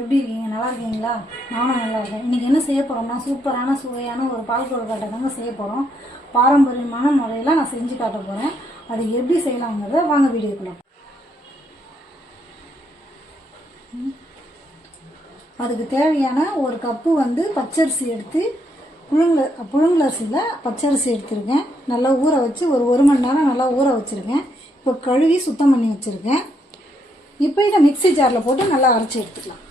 எப்படி இருக்கீங்க? நல்லா இருக்கீங்களா? நானும் நல்லா இருக்கேன். இன்றைக்கி என்ன செய்ய போகிறோம்னா சூப்பரான சுவையான ஒரு பால் கொழுக்கட்டை தாங்க செய்ய போகிறோம் பாரம்பரியமான முறையில் நான் செஞ்சு காட்ட போகிறேன் அது எப்படி செய்யலாங்கிறத வாங்க வீடியோக்குள்ள. கூட அதுக்கு தேவையான ஒரு கப்பு வந்து பச்சரிசி எடுத்து புழுங்க புழுங்கலரிசியில் பச்சரிசி எடுத்திருக்கேன். நல்லா ஊற வச்சு ஒரு ஒரு மணி நேரம் நல்லா ஊற வச்சுருக்கேன். இப்போ கழுவி சுத்தம் பண்ணி வச்சுருக்கேன். இப்போ இதை மிக்ஸி ஜாரில் போட்டு நல்லா அரைச்சி எடுத்துக்கலாம்.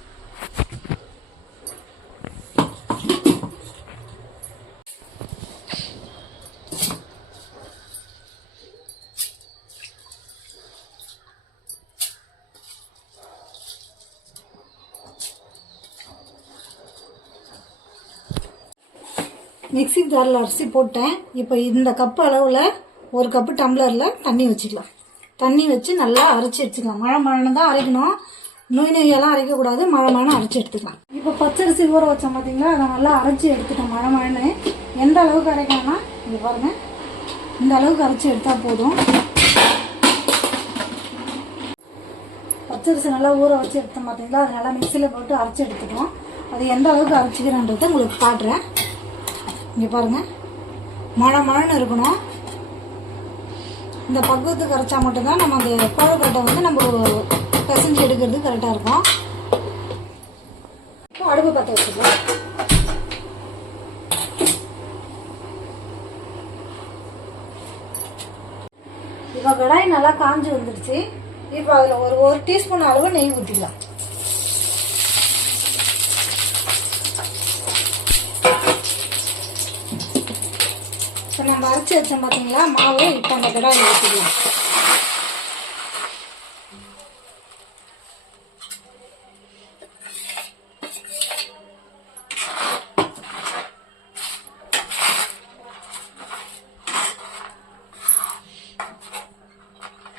மிக்ஸி ஜாரில் அரிசி போட்டேன். இப்போ இந்த கப்பு அளவில் ஒரு கப்பு டம்ளரில் தண்ணி வச்சுக்கலாம். தண்ணி வச்சு நல்லா அரைச்சி எடுத்துக்கலாம். மழை மழைன்னு தான் அரைக்கணும். நோய் நொய்யெல்லாம் அரைக்கக்கூடாது மழை மழைன்னு அரைச்சி எடுத்துக்கலாம். இப்போ பச்சரிசி ஊற வச்சோம் பார்த்தீங்களா அதை நல்லா அரைச்சி எடுத்துட்டோம். மழை மழைன்னு. எந்த அளவுக்கு அரைக்கணும்னா இங்கே பாருங்கள் இந்த அளவுக்கு அரைச்சி எடுத்தால் போதும். பச்சரிசி நல்லா ஊற வச்சு எடுத்தோம் பார்த்தீங்களா அதை நல்லா மிக்சியில் போட்டு அரைச்சி எடுத்துட்டோம். அது எந்த அளவுக்கு அரைச்சிக்கிறேன்றதை உங்களுக்கு காட்டுறேன். இங்கே பாருங்கள் மழை மழைன்னு இருக்கணும். இந்த பக்குவத்துக்கு கரைச்சா மட்டும்தான் நம்ம அந்த கோழக்கட்டை வந்து நம்ம பிசைஞ்சு எடுக்கிறது கரெக்டாக இருக்கும். இப்போ அடுப்பு பற்ற வச்சுக்கலாம் இப்போ கடாய் நல்லா காஞ்சி வந்துடுச்சு இப்போ அதில் ஒரு ஒரு டீஸ்பூன் அளவு நெய் ஊற்றிக்கலாம் நம்ம அரைச்சி வச்சோம் பார்த்தீங்களா மாவு இப்போ அந்த கடாயில் ஊற்றிக்கலாம்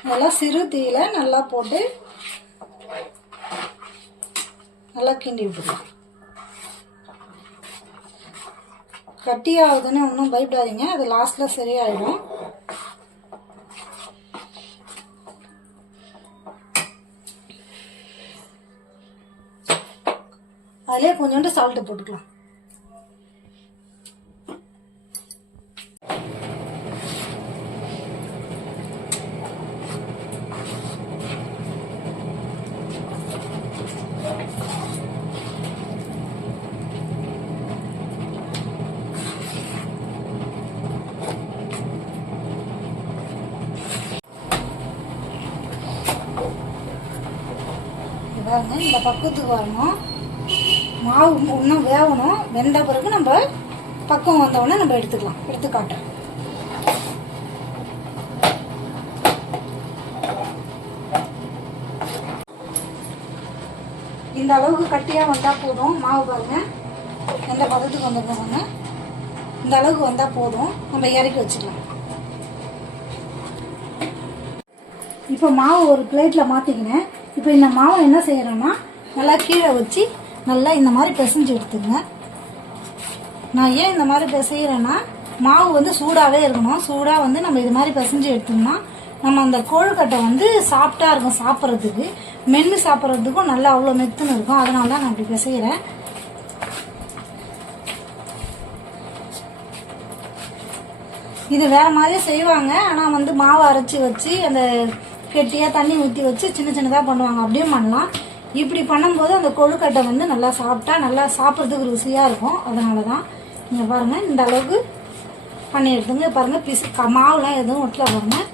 நல்லா சிறு தீயில நல்லா போட்டு நல்லா கிண்டி விட்டுருவோம் கட்டி ஆகுதுன்னு ஒன்றும் பயப்படாதீங்க. அது லாஸ்ட்டில் சரியாயிடும். அதிலே கொஞ்சோண்டு சால்ட்டு போட்டுக்கலாம். பாருங்க இந்த பக்குவத்துக்கு வரணும். மாவு இன்னும் வேகணும் வெந்த பிறகு நம்ம பக்குவம் வந்தவுடனே நம்ம எடுத்துக்கலாம். எடுத்து காட்டுறோம் இந்த அளவுக்கு கட்டியாக வந்தால் போதும். மாவு பாருங்க. எந்த பதத்துக்கு வந்துருக்காங்க இந்த அளவுக்கு வந்தால் போதும். நம்ம இறக்கி வச்சுக்கலாம். இப்போ மாவு ஒரு பிளேட்டில் மாற்றிக்கினேன் இப்போ இந்த மாவை என்ன செய்கிறோன்னா நல்லா கீழே வச்சு நல்லா இந்த மாதிரி பிசைஞ்சு எடுத்துங்க. நான் ஏன் இந்த மாதிரி பிசைகிறேன்னா மாவு வந்து சூடாகவே இருக்கணும். சூடாக வந்து நம்ம இது மாதிரி பிசைஞ்சு எடுத்தோம்னா நம்ம அந்த கோழ்கட்டை வந்து சாஃப்டாக இருக்கும் சாப்பிட்றதுக்கு. மென்று சாப்பிட்றதுக்கும் நல்லா அவ்வளோ மெத்துன்னு இருக்கும். அதனால தான் நான் இப்படி பிசைகிறேன் இது வேறு மாதிரியே செய்வாங்க. ஆனால் வந்து மாவு அரைச்சி வச்சு அந்த கெட்டியாக தண்ணி ஊற்றி வச்சு சின்ன சின்னதாக பண்ணுவாங்க. அப்படியே பண்ணலாம். இப்படி பண்ணும்போது அந்த கொழுக்கட்டை வந்து நல்லா சாப்பிட்டா நல்லா சாப்பிட்றதுக்கு ருசியாக இருக்கும். அதனால தான் நீங்கள் பாருங்கள் இந்த அளவுக்கு பண்ணி எடுத்துங்க. பாருங்கள் பிசு க- மாவுலாம் எதுவும் ஒட்டல பாருங்கள்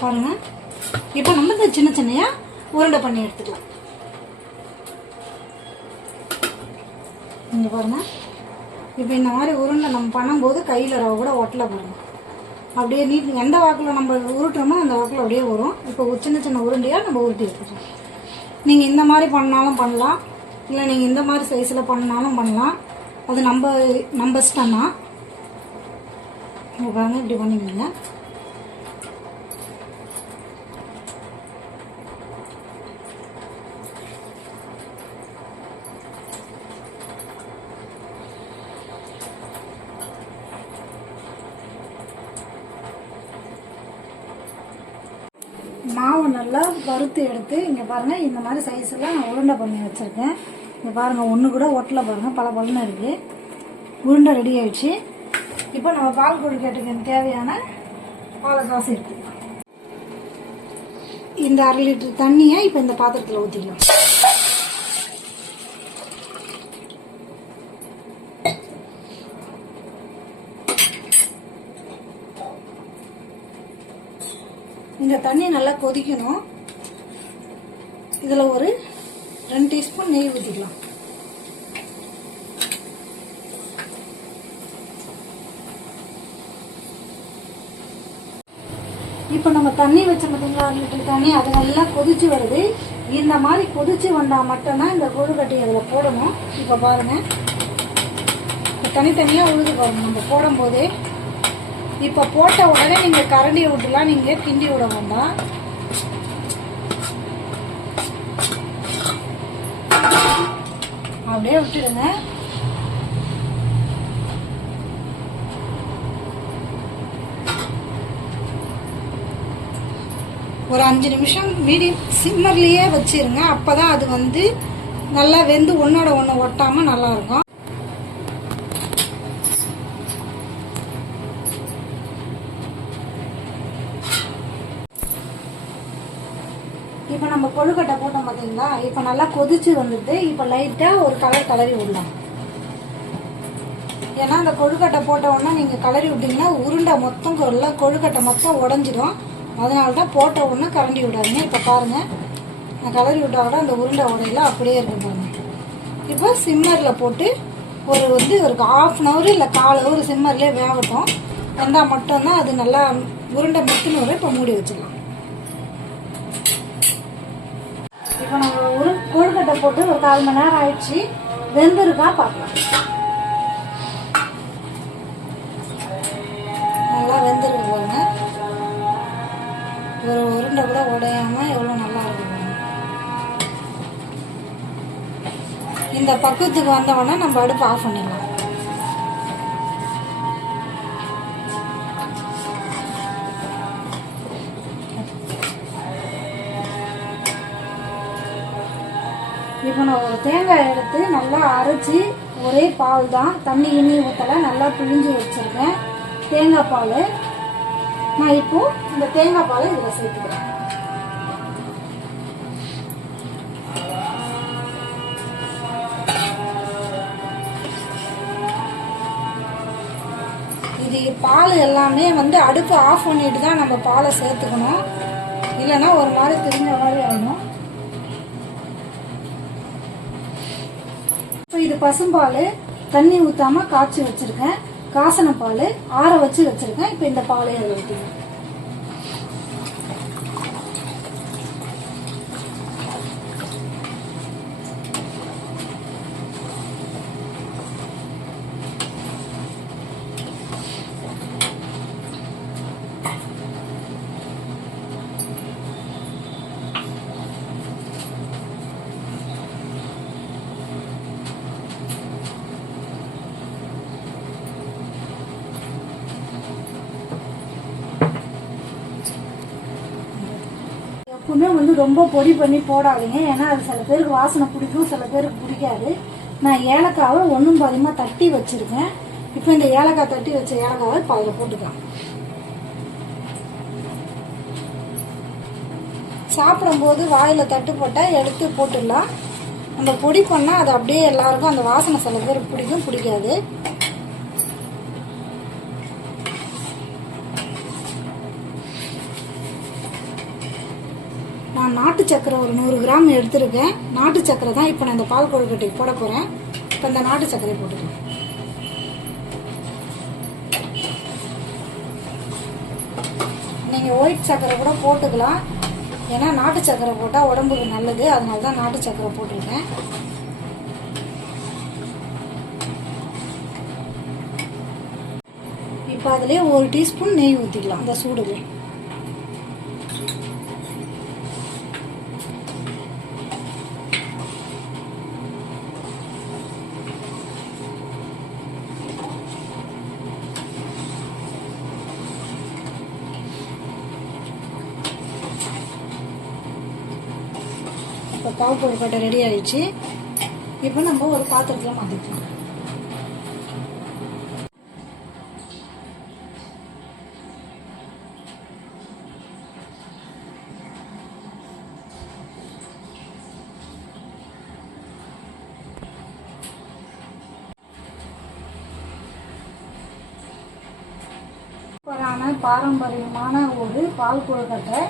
பாருங்க இப்போ நம்ம இந்த சின்ன சின்னையாக உருண்டை பண்ணி எடுத்துக்கலாம். இங்கே பாருங்கள் இப்போ இந்த மாதிரி உருண்டை நம்ம பண்ணும்போது கையில் ரவை கூட ஒட்டலை பாருங்க அப்படியே நீட் எந்த வாக்கில் நம்ம உருட்டுறோமோ அந்த வாக்கில் அப்படியே வரும். இப்போ சின்ன சின்ன உருண்டையாக நம்ம உருட்டி எடுத்துக்கலாம் நீங்கள் இந்த மாதிரி பண்ணாலும் பண்ணலாம். இல்லை நீங்கள் இந்த மாதிரி சைஸில் பண்ணாலும் பண்ணலாம். அது நம்ம நம்ம இஷ்டம் தான் பாருங்க இப்படி பண்ணிக்கோங்க. மாவு நல்லா வறுத்து எடுத்து இங்கே பாருங்கள் இந்த மாதிரி சைஸெல்லாம் நான் உருண்டை பண்ணி வச்சுருக்கேன். இங்கே பாருங்கள் ஒன்று கூட ஒட்டலை பாருங்கள் பல பலன்னு இருக்குது உருண்டை ரெடி ஆயிடுச்சு. இப்போ நம்ம பால் கொழுக்கட்டுக்கு தேவையான பாலை காசு எடுத்துக்கலாம் இந்த அரை லிட்டர் தண்ணியை இப்போ இந்த பாத்திரத்தில் ஊற்றிக்கலாம் இந்த தண்ணி நல்லா கொதிக்கணும். இதில் ஒரு ரெண்டு டீஸ்பூன் நெய் ஊற்றிக்கலாம் இப்போ நம்ம தண்ணி வச்ச பார்த்தீங்களா அரை லிட்டர் தண்ணி அது நல்லா கொதிச்சு வருது. இந்த மாதிரி கொதிச்சு வந்தால் மட்டும்தான் இந்த கொழுக்கட்டை அதில் போடணும். இப்போ பாருங்க. தனித்தனியாக உழுது பாருங்க. நம்ம போடும்போதே இப்போ போட்ட உடனே நீங்கள் கரண்டியை விட்டுலாம் நீங்கள் கிண்டி விட வேண்டாம். அப்படியே விட்டுடுங்க. ஒரு அஞ்சு நிமிஷம் மீடியம் சிம்மர்லேயே வச்சுருங்க. அப்போ தான் அது வந்து நல்லா வெந்து ஒன்றோட ஒன்று ஒட்டாமல் நல்லாயிருக்கும் இருக்கும் இப்போ நம்ம கொழுக்கட்டை போட்டோம் பார்த்தீங்களா இப்போ நல்லா கொதிச்சு வந்துட்டு இப்போ லைட்டாக ஒரு கலர் கலரி விடலாம். ஏன்னா அந்த கொழுக்கட்டை போட்ட உடனே நீங்கள் கலரி விட்டீங்கன்னா உருண்டை மொத்தம் கொள்ள கொழுக்கட்டை மொத்தம் உடஞ்சிடும். அதனால தான் போட்ட உடனே கரண்டி விடாதீங்க. இப்போ பாருங்கள் நான் கலரி விட்டா கூட அந்த உருண்டை உடையில அப்படியே இருக்கும் பாருங்க. இப்போ சிம்மரில் போட்டு ஒரு வந்து ஒரு ஹாஃப் அன் ஹவர் இல்லை கால் ஹவர் சிம்மர்லேயே வேகட்டும். வந்தால் மட்டும்தான் அது நல்லா உருண்டை முத்துன்னு வர இப்போ மூடி வச்சிடலாம் இப்போ நம்ம ஒரு கொழுக்கட்டை போட்டு ஒரு கால் மணி நேரம் ஆயிடுச்சு. வெந்திருக்கா பார்க்கலாம். நல்லா வெந்திருக்கு பாருங்க. ஒரு உருண்டை கூட உடையாம எவ்வளோ நல்லா இருக்கு இந்த பக்குவத்துக்கு வந்தவொடனே நம்ம அடுப்பு ஆஃப் பண்ணிடலாம். இப்போ நான் ஒரு தேங்காய் எடுத்து நல்லா அரைச்சி ஒரே பால் தான் தண்ணி இனி ஊற்றலை நல்லா பிழிஞ்சு வச்சுருக்கேன். தேங்காய் பால். நான் இப்போ இந்த தேங்காய் பாலை இதில் சேர்த்துக்கிறேன். இது பால் எல்லாமே வந்து அடுப்பு ஆஃப் பண்ணிட்டு தான் நம்ம பாலை சேர்த்துக்கணும். இல்லைன்னா ஒரு மாதிரி தெரிஞ்ச மாதிரி ஆகணும் இப்போ இது பசும்பால் தண்ணி ஊற்றாம காய்ச்சி வச்சுருக்கேன். காசன பால் ஆற வச்சு வச்சிருக்கேன். இப்போ இந்த பாலை அதில் எப்பவுமே வந்து ரொம்ப பொடி பண்ணி போடாதீங்க. ஏன்னா அது சில பேருக்கு வாசனை பிடிக்கும் சில பேருக்கு பிடிக்காது. நான் ஏலக்காவை ஒன்றும் பாதியமாக தட்டி வச்சுருக்கேன். இப்போ இந்த ஏலக்காய் தட்டி வச்ச ஏலக்காவை இப்போ அதில் போட்டுக்கலாம். சாப்பிடும்போது வாயில் தட்டு போட்டால் எடுத்து போட்டுடலாம். அந்த பொடி பண்ணால் அது அப்படியே எல்லாருக்கும் அந்த வாசனை சில பேருக்கு பிடிக்கும் பிடிக்காது. நான் நாட்டு சக்கரை ஒரு நூறு கிராம் எடுத்திருக்கேன். நாட்டு சக்கரை தான் இப்போ நான் இந்த பால் கொழுக்கட்டைக்கு போட போகிறேன் இப்போ இந்த நாட்டு சக்கரை போட்டுக்கிறேன் நீங்கள் ஒயிட் சக்கரை கூட போட்டுக்கலாம். ஏன்னா நாட்டு சக்கரை போட்டால் உடம்புக்கு நல்லது. அதனால தான் நாட்டு சக்கரை போட்டிருக்கேன். இப்போ அதுலேயே ஒரு டீஸ்பூன் நெய் ஊற்றிக்கலாம் இந்த சூடுல இப்போ பாவு கொழுக்கட்டை ரெடி ஆயிடுச்சு. இப்போ நம்ம ஒரு பாத்திரத்தில் மாற்றிக்கலாம் சூப்பரான பாரம்பரியமான ஒரு பால் கொழுக்கட்டை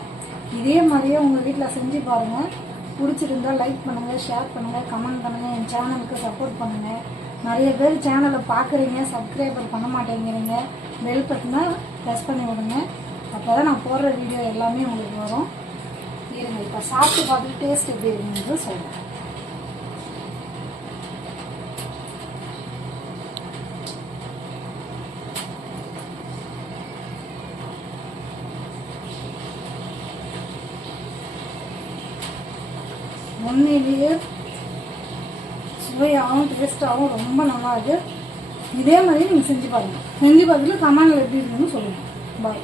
இதே மாதிரியே உங்கள் வீட்டில் செஞ்சு பாருங்கள் பிடிச்சிருந்தா லைக் பண்ணுங்கள் ஷேர் பண்ணுங்கள் கமெண்ட் பண்ணுங்கள் என் சேனலுக்கு சப்போர்ட் பண்ணுங்கள் நிறைய பேர் சேனலை பார்க்குறீங்க சப்ஸ்கிரைபர் பண்ண மாட்டேங்கிறீங்க பெல் பட்டனை ப்ரெஸ் பண்ணி விடுங்க. அப்போ தான் நான் போடுற வீடியோ எல்லாமே உங்களுக்கு வரும். இருங்க இப்போ சாப்பிட்டு பார்த்துட்டு டேஸ்ட் எப்படி இருக்குங்கிறது சொல்கிறேன் உண்மையிலேயே சுவையாகவும் டேஸ்ட்டாகவும் ரொம்ப நல்லா இருக்குது இதே மாதிரி நீங்கள் செஞ்சு பாருங்கள் செஞ்சு பார்த்துட்டு கமெண்டில் எப்படி இருக்குன்னு சொல்லுங்கள் பாய்